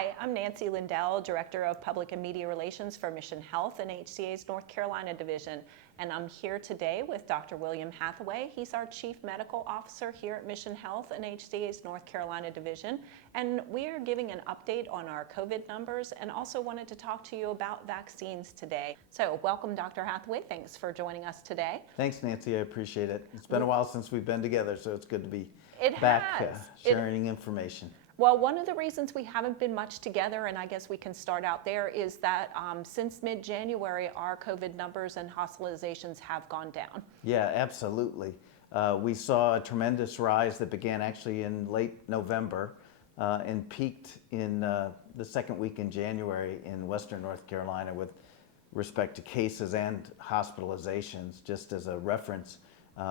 Hi, I'm Nancy Lindell, Director of Public and Media Relations for Mission Health and HCA's North Carolina Division. And I'm here today with Dr. William Hathaway. He's our Chief Medical Officer here at Mission Health and HCA's North Carolina Division. And we are giving an update on our COVID numbers and also wanted to talk to you about vaccines today. So welcome, Dr. Hathaway. Thanks for joining us today. Thanks, Nancy. I appreciate it. It's been a while since we've been together, so it's good to be It back has. sharing information. Well, one of the reasons we haven't been much together, and I guess we can start out there, is that since mid-January, our COVID numbers and hospitalizations have gone down. Yeah, absolutely. We saw a tremendous rise that began actually in late November and peaked in the second week in January in Western North Carolina with respect to cases and hospitalizations. Just as a reference,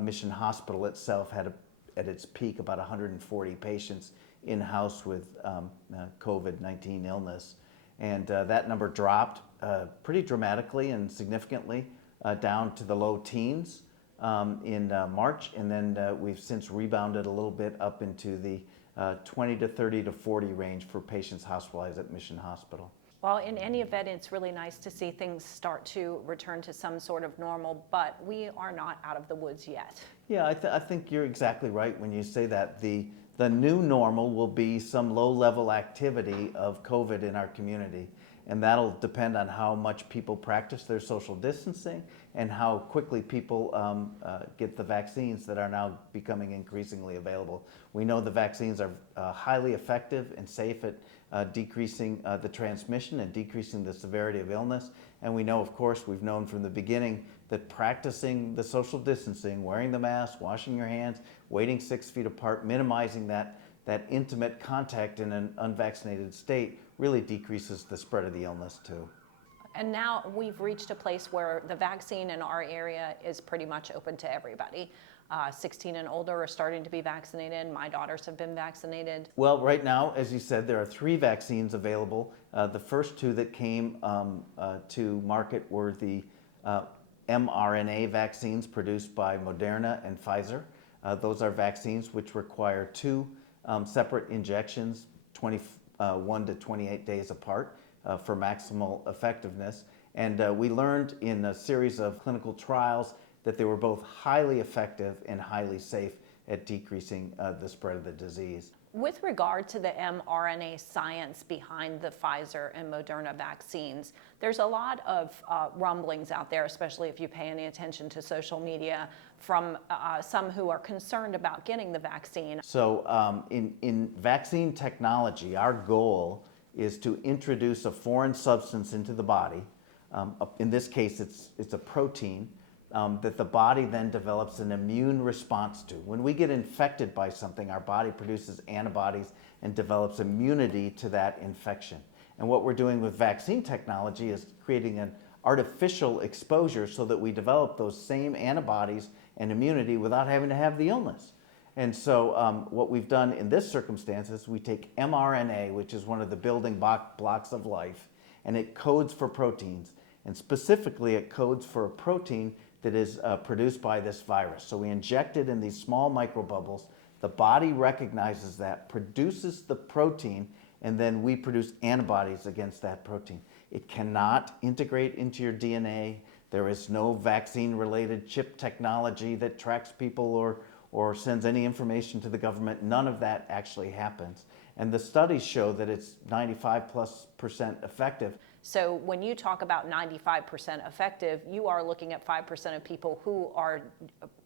Mission Hospital itself had at its peak about 140 patients in-house with COVID-19 illness. And that number dropped pretty dramatically and significantly down to the low teens in March. And then we've since rebounded a little bit up into the 20 to 30 to 40 range for patients hospitalized at Mission Hospital. Well, in any event, it's really nice to see things start to return to some sort of normal, but we are not out of the woods yet. Yeah, I think you're exactly right when you say that. The new normal will be some low-level activity of COVID in our community, and that'll depend on how much people practice their social distancing and how quickly people get the vaccines that are now becoming increasingly available. We know the vaccines are highly effective and safe at decreasing the transmission and decreasing the severity of illness, and we know, of course, we've known from the beginning that practicing the social distancing, wearing the mask, washing your hands, waiting 6 feet apart, minimizing that intimate contact in an unvaccinated state really decreases the spread of the illness too. And now we've reached a place where the vaccine in our area is pretty much open to everybody. 16 and older are starting to be vaccinated. My daughters have been vaccinated. Well, right now, as you said, there are 3 vaccines available. The first 2 that came to market were the mRNA vaccines produced by Moderna and Pfizer. Those are vaccines which require 2 separate injections, 21 to 28 days apart for maximal effectiveness. And we learned in a series of clinical trials that they were both highly effective and highly safe at decreasing the spread of the disease. With regard to the mRNA science behind the Pfizer and Moderna vaccines, there's a lot of rumblings out there, especially if you pay any attention to social media, from some who are concerned about getting the vaccine. So in vaccine technology, our goal is to introduce a foreign substance into the body. In this case, it's a protein that the body then develops an immune response to. When we get infected by something, our body produces antibodies and develops immunity to that infection. And what we're doing with vaccine technology is creating an artificial exposure so that we develop those same antibodies and immunity without having to have the illness. And so what we've done in this circumstance is we take mRNA, which is one of the building blocks of life, and it codes for proteins. And specifically, it codes for a protein that is produced by this virus. So we inject it in these small microbubbles. The body recognizes that, produces the protein, and then we produce antibodies against that protein. It cannot integrate into your DNA. There is no vaccine-related chip technology that tracks people or sends any information to the government. None of that actually happens. And the studies show that it's 95+% effective. So when you talk about 95% effective, you are looking at 5% of people who are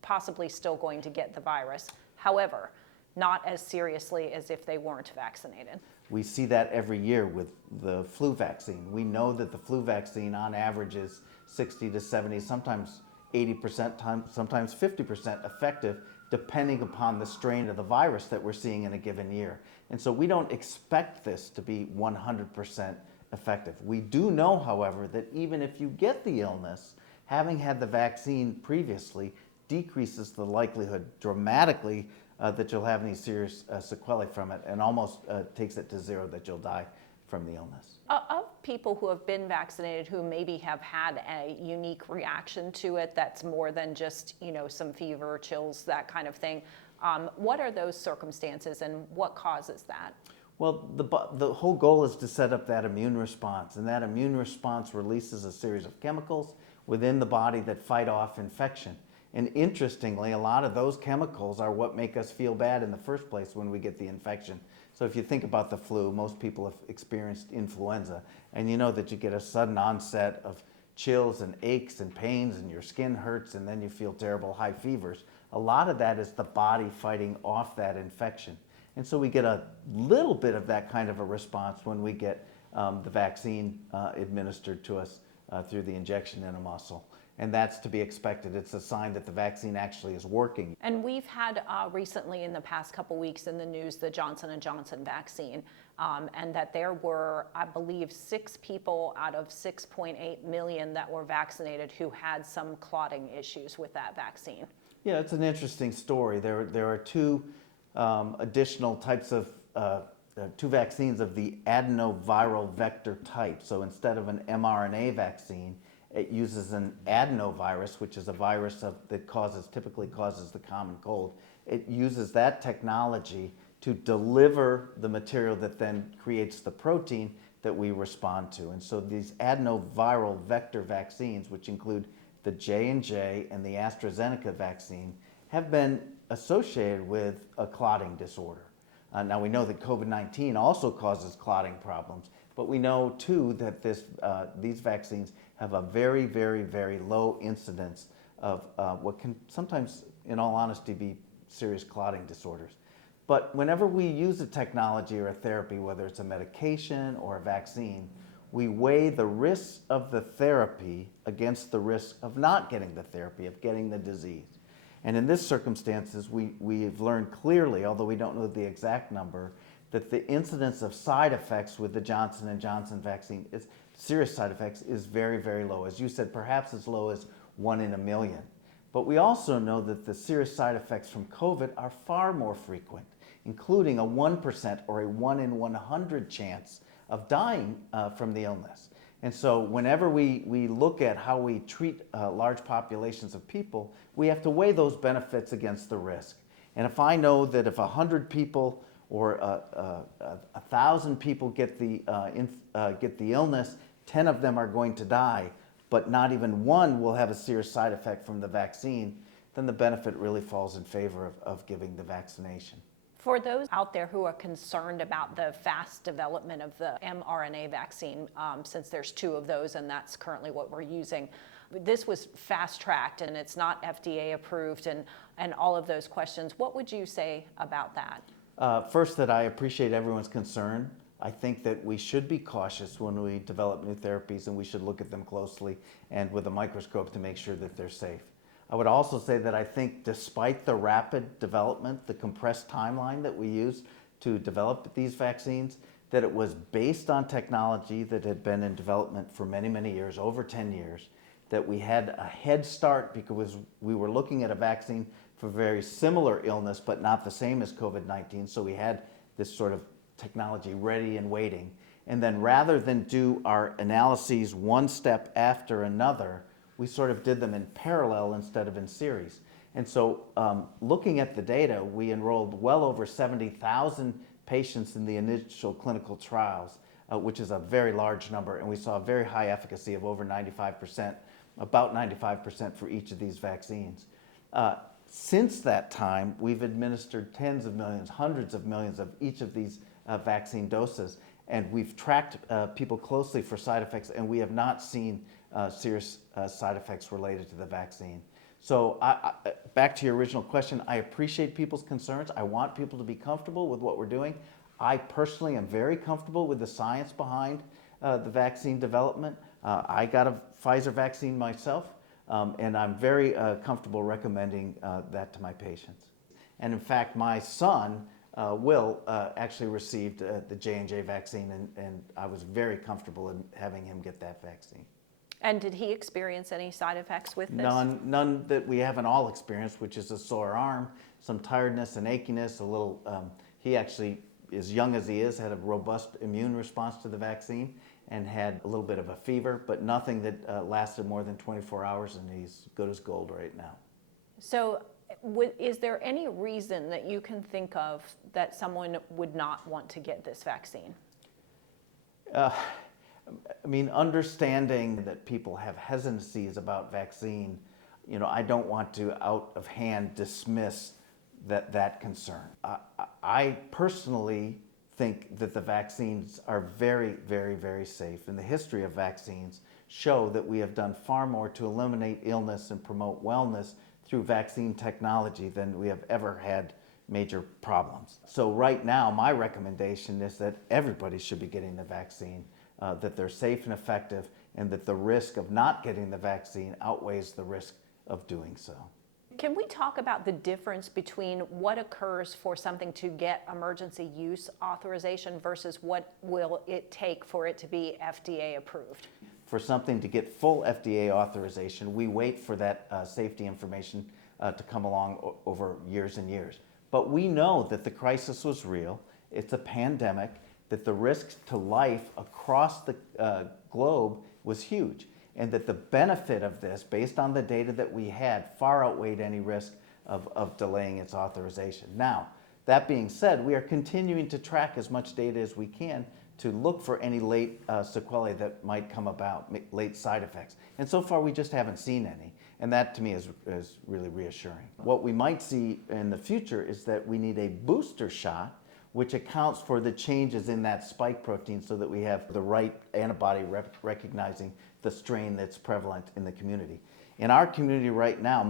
possibly still going to get the virus. However, not as seriously as if they weren't vaccinated. We see that every year with the flu vaccine. We know that the flu vaccine on average is 60 to 70, sometimes 80%, sometimes 50% effective, depending upon the strain of the virus that we're seeing in a given year. And so we don't expect this to be 100% effective. We do know, however, that even if you get the illness, having had the vaccine previously decreases the likelihood dramatically that you'll have any serious sequelae from it, and almost takes it to 0 that you'll die from the illness. Of people who have been vaccinated who maybe have had a unique reaction to it that's more than just, some fever, chills, that kind of thing, what are those circumstances and what causes that? Well, the whole goal is to set up that immune response, and that immune response releases a series of chemicals within the body that fight off infection. And interestingly, a lot of those chemicals are what make us feel bad in the first place when we get the infection. So if you think about the flu, most people have experienced influenza, and you know that you get a sudden onset of chills and aches and pains, and your skin hurts, and then you feel terrible high fevers. A lot of that is the body fighting off that infection. And so we get a little bit of that kind of a response when we get the vaccine administered to us through the injection in a muscle. And that's to be expected. It's a sign that the vaccine actually is working. And we've had recently in the past couple weeks in the news the Johnson & Johnson vaccine, and that there were, I believe, 6 people out of 6.8 million that were vaccinated who had some clotting issues with that vaccine. Yeah, it's an interesting story. There are 2 additional types of, 2 vaccines of the adenoviral vector type. So instead of an mRNA vaccine, it uses an adenovirus, which is a virus that typically causes the common cold. It uses that technology to deliver the material that then creates the protein that we respond to. And so these adenoviral vector vaccines, which include the J&J and the AstraZeneca vaccine, have been associated with a clotting disorder. Now we know that COVID-19 also causes clotting problems, but we know too that these vaccines have a very, very, very low incidence of what can sometimes, in all honesty, be serious clotting disorders. But whenever we use a technology or a therapy, whether it's a medication or a vaccine, we weigh the risks of the therapy against the risk of not getting the therapy, of getting the disease. And in this circumstances, we've learned clearly, although we don't know the exact number, that the incidence of side effects with the Johnson & Johnson vaccine, serious side effects, is very, very low. As you said, perhaps as low as 1 in a million. But we also know that the serious side effects from COVID are far more frequent, including a 1% or a 1 in 100 chance of dying from the illness. And so whenever we look at how we treat large populations of people, we have to weigh those benefits against the risk. And if I know that if 100 people or 1,000 people get the illness, 10 of them are going to die, but not even one will have a serious side effect from the vaccine, then the benefit really falls in favor of giving the vaccination. For those out there who are concerned about the fast development of the mRNA vaccine, since there's 2 of those and that's currently what we're using, this was fast-tracked and it's not FDA approved and all of those questions. What would you say about that? First, that I appreciate everyone's concern. I think that we should be cautious when we develop new therapies, and we should look at them closely and with a microscope to make sure that they're safe. I would also say that I think despite the rapid development, the compressed timeline that we use to develop these vaccines, that it was based on technology that had been in development for many, many years, over 10 years, that we had a head start because we were looking at a vaccine for very similar illness, but not the same as COVID-19. So we had this sort of technology ready and waiting. And then rather than do our analyses one step after another, we sort of did them in parallel instead of in series. And so looking at the data, we enrolled well over 70,000 patients in the initial clinical trials, which is a very large number. And we saw a very high efficacy of over 95%, about 95% for each of these vaccines. Since that time, we've administered tens of millions, hundreds of millions of each of these vaccine doses. And we've tracked people closely for side effects, and we have not seen serious side effects related to the vaccine. So back to your original question, I appreciate people's concerns. I want people to be comfortable with what we're doing. I personally am very comfortable with the science behind the vaccine development. I got a Pfizer vaccine myself, and I'm very comfortable recommending that to my patients. And in fact, my son, Will, actually received the J&J vaccine, and I was very comfortable in having him get that vaccine. And did he experience any side effects with this? None that we haven't all experienced, which is a sore arm, some tiredness and achiness, a little, he actually, as young as he is, had a robust immune response to the vaccine and had a little bit of a fever, but nothing that lasted more than 24 hours, and he's good as gold right now. So Is there any reason that you can think of that someone would not want to get this vaccine? I mean, understanding that people have hesitancies about vaccine, I don't want to out of hand dismiss that concern. I personally think that the vaccines are very, very, very safe, and the history of vaccines show that we have done far more to eliminate illness and promote wellness through vaccine technology than we have ever had major problems. So right now, my recommendation is that everybody should be getting the vaccine, that they're safe and effective, and that the risk of not getting the vaccine outweighs the risk of doing so. Can we talk about the difference between what occurs for something to get emergency use authorization versus what will it take for it to be FDA approved? For something to get full FDA authorization, we wait for that safety information to come along over years and years. But we know that the crisis was real, it's a pandemic, that the risk to life across the globe was huge, and that the benefit of this, based on the data that we had, far outweighed any risk of delaying its authorization. Now, that being said, we are continuing to track as much data as we can to look for any late sequelae that might come about, late side effects. And so far, we just haven't seen any. And that, to me, is really reassuring. What we might see in the future is that we need a booster shot, which accounts for the changes in that spike protein so that we have the right antibody recognizing the strain that's prevalent in the community. In our community right now,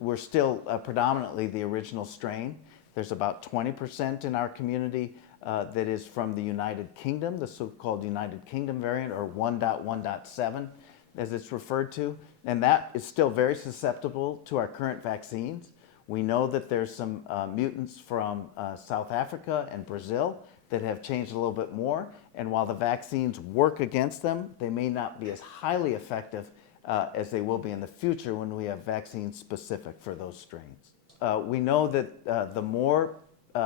we're still predominantly the original strain. There's about 20% in our community that is from the United Kingdom, the so-called United Kingdom variant, or 1.1.7 as it's referred to, and that is still very susceptible to our current vaccines. We know that there's some mutants from South Africa and Brazil that have changed a little bit more, and while the vaccines work against them, they may not be as highly effective as they will be in the future when we have vaccines specific for those strains. We know that the more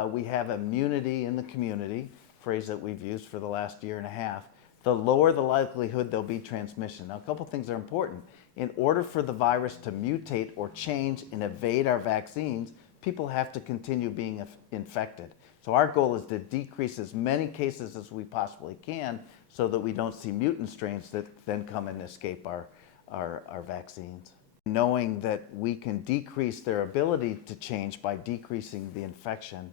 we have immunity in the community, phrase that we've used for the last year and a half, the lower the likelihood there'll be transmission. Now, a couple things are important. In order for the virus to mutate or change and evade our vaccines, people have to continue being infected. So our goal is to decrease as many cases as we possibly can so that we don't see mutant strains that then come and escape our vaccines. Knowing that we can decrease their ability to change by decreasing the infection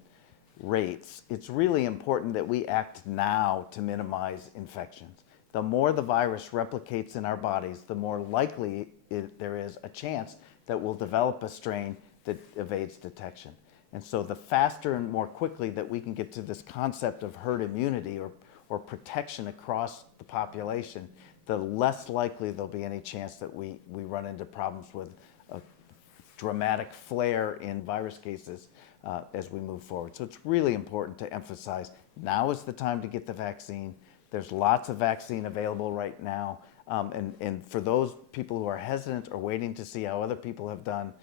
rates, it's really important that we act now to minimize infections. The more the virus replicates in our bodies, the more likely there is a chance that we'll develop a strain that evades detection. And so the faster and more quickly that we can get to this concept of herd immunity or protection across the population, the less likely there'll be any chance that we run into problems with a dramatic flare in virus cases as we move forward. So it's really important to emphasize now is the time to get the vaccine. There's lots of vaccine available right now. And for those people who are hesitant or waiting to see how other people have done,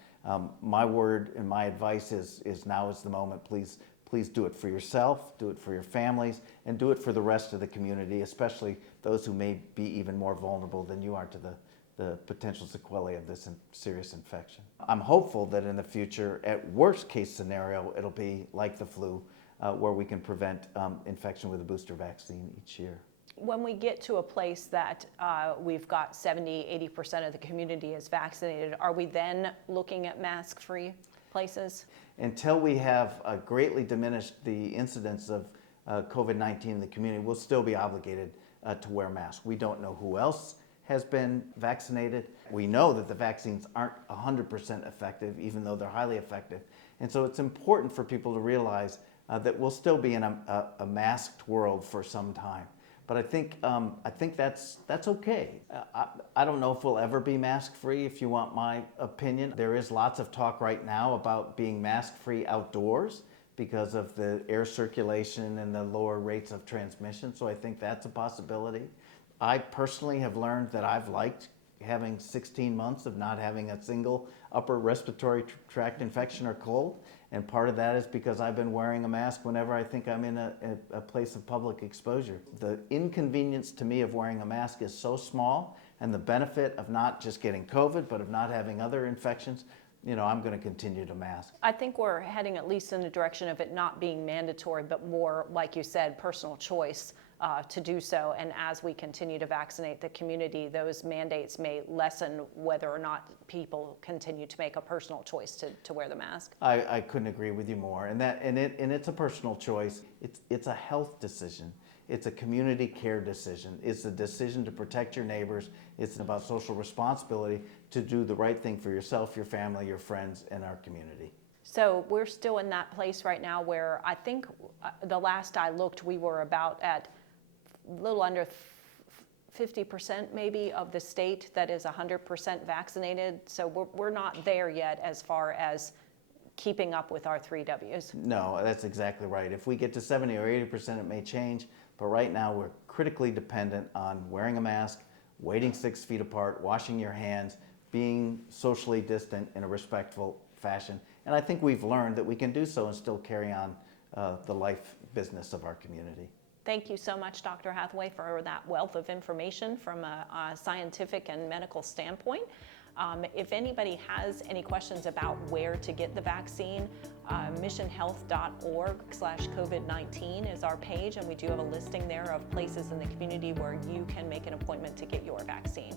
my word and my advice is now is the moment. Please do it for yourself, do it for your families, and do it for the rest of the community, especially those who may be even more vulnerable than you are to the potential sequelae of this serious infection. I'm hopeful that in the future, at worst case scenario, it'll be like the flu, where we can prevent infection with a booster vaccine each year. When we get to a place that we've got 70-80% of the community is vaccinated, are we then looking at mask-free places? Until we have greatly diminished the incidence of COVID-19 in the community, we'll still be obligated to wear masks. We don't know who else has been vaccinated. We know that the vaccines aren't 100% effective, even though they're highly effective. And so it's important for people to realize that we'll still be in a masked world for some time. But I think that's okay. I don't know if we'll ever be mask-free, if you want my opinion. There is lots of talk right now about being mask-free outdoors because of the air circulation and the lower rates of transmission, so I think that's a possibility. I personally have learned that I've liked having 16 months of not having a single upper respiratory tract infection or cold, and part of that is because I've been wearing a mask whenever I think I'm in a place of public exposure. The inconvenience to me of wearing a mask is so small, and the benefit of not just getting COVID, but of not having other infections, I'm going to continue to mask. I think we're heading at least in the direction of it not being mandatory, but more, like you said, personal choice to do so. And as we continue to vaccinate the community, those mandates may lessen whether or not people continue to make a personal choice to wear the mask. I couldn't agree with you more. And it's a personal choice. It's a health decision. It's a community care decision. It's a decision to protect your neighbors. It's about social responsibility to do the right thing for yourself, your family, your friends, and our community. So we're still in that place right now where I think the last I looked, we were about at a little under 50% maybe of the state that is 100% vaccinated. So we're not there yet as far as keeping up with our 3 Ws. No, that's exactly right. If we get to 70 or 80%, it may change. But right now, we're critically dependent on wearing a mask, waiting 6 feet apart, washing your hands, being socially distant in a respectful fashion. And I think we've learned that we can do so and still carry on the life business of our community. Thank you so much, Dr. Hathaway, for that wealth of information from a scientific and medical standpoint. If anybody has any questions about where to get the vaccine, missionhealth.org/COVID-19 is our page, and we do have a listing there of places in the community where you can make an appointment to get your vaccine.